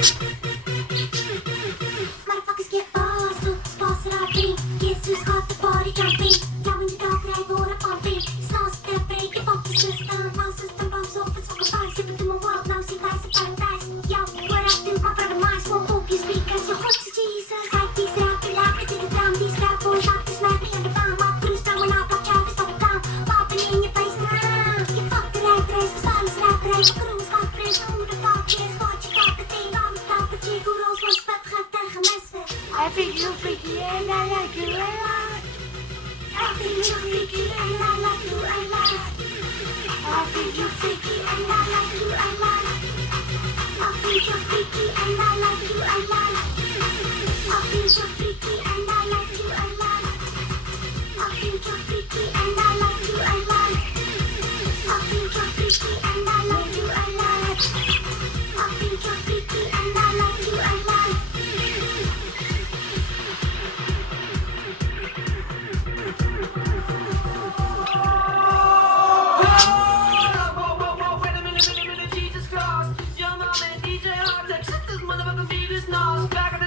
Motherfuckers get lost, who's boss at our feet? Guess who's got the party jumping? Now when you talk, I go to pumping. It's not step break, it up the system. My system bumps off, it's fucking fine. Skip it to my world, now see guys are paradise. Yo, what I do, my brother minds won't hope you speak as your heart to Jesus. Like these rap, and laugh, to the ground. These rap boys have to smack me on the ground. My crew's down when I pop Travis on the ground. Popping in your face, nah. You fuck the rap race, the silence rap race. My crew's got friends, who the fuck is? What you got the thing on the top of Chico Rose, what's that gaat tegen mensen? I think you freaky and I like you a lot. I think you freaky and I like you a lot. I think you freaky and I like you a lot. I think you're freaky and I like you a lot. I think you're freaky and I like you a lot. I think you're freaky and I like you a lot. I think you're freaky and I like you a lot. I think you're freaky and I like you a lot. Whoa, wait a minute, Jesus Christ. Your mom and DJ Hard, like, shut this motherfucking beat is nice. Back